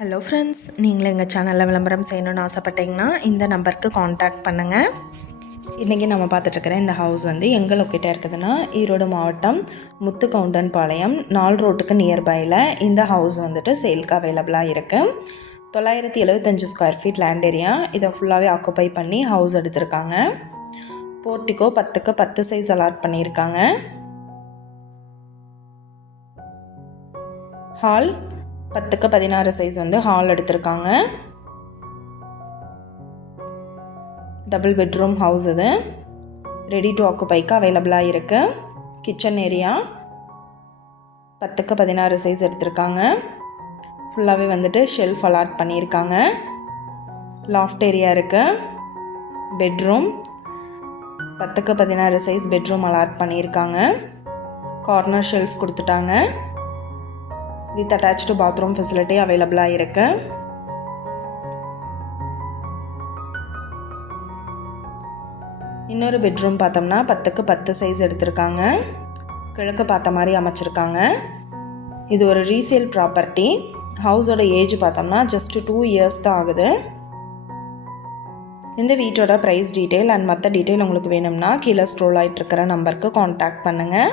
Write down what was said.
Hello friends நீங்களும் எங்கள் சேனலில் விளம்பரம் செய்யணும்னு ஆசைப்பட்டீங்கன்னா இந்த நம்பருக்கு காண்டாக்ட் பண்ணுங்கள் இன்றைக்கி நம்ம பார்த்துட்ருக்கிற இந்த ஹவுஸ் வந்து எங்கே லொக்கேட்டாக இருக்குதுன்னா ஈரோடு மாவட்டம் முத்துக்கவுண்டன் பாளையம் நால் ரோட்டுக்கு நியர்பையில் இந்த ஹவுஸ் வந்துட்டு சேல்க்கு அவைலபிளாக இருக்குது தொள்ளாயிரத்தி எழுபத்தஞ்சு ஸ்கொயர் ஃபீட் லேண்ட் ஏரியா இதை ஃபுல்லாகவே ஆக்குப்பை பண்ணி ஹவுஸ் எடுத்திருக்காங்க. போர்ட்டிக்கோ பத்துக்கு பத்து சைஸ் அலாட் பண்ணியிருக்காங்க. ஹால் பத்துக்கு பதினாறு சைஸ் வந்து ஹால் எடுத்திருக்காங்க. டபுள் பெட்ரூம் ஹவுஸ் இது. ரெடி டு ஆக்குபைக்கு அவைலபிளாக இருக்குது கிச்சன் ஏரியா பத்துக்கு பதினாறு சைஸ் எடுத்திருக்காங்க. ஃபுல்லாகவே வந்துட்டு ஷெல்ஃப் அலாட் பண்ணியிருக்காங்க. லாஃப்ட் ஏரியா இருக்குது பெட்ரூம் பத்துக்கு பதினாறு சைஸ் பெட்ரூம் அலாட் பண்ணியிருக்காங்க. கார்னர் ஷெல்ஃப் கொடுத்துட்டாங்க. வித் அட்டாச்சு பாத்ரூம் ஃபெசிலிட்டி அவைலபிளாக இருக்கு. இன்னொரு பெட்ரூம் பார்த்தோம்னா பத்துக்கு பத்து சைஸ் எடுத்திருக்காங்க. கிழக்கு பார்த்த மாதிரி அமைச்சிருக்காங்க. இது ஒரு ரீசேல் ப்ராப்பர்ட்டி ஹவுஸோட ஏஜ் பார்த்தோம்னா ஜஸ்ட் டூ இயர்ஸ் தான் ஆகுது. இந்த வீட்டோட ப்ரைஸ் டீட்டெயில் அண்ட் மற்ற டீட்டெயில் உங்களுக்கு வேணும்னா கீழே ஸ்க்ரோல் ஆகிட்டு இருக்கிற நம்பருக்கு காண்டாக்ட் பண்ணுங்கள்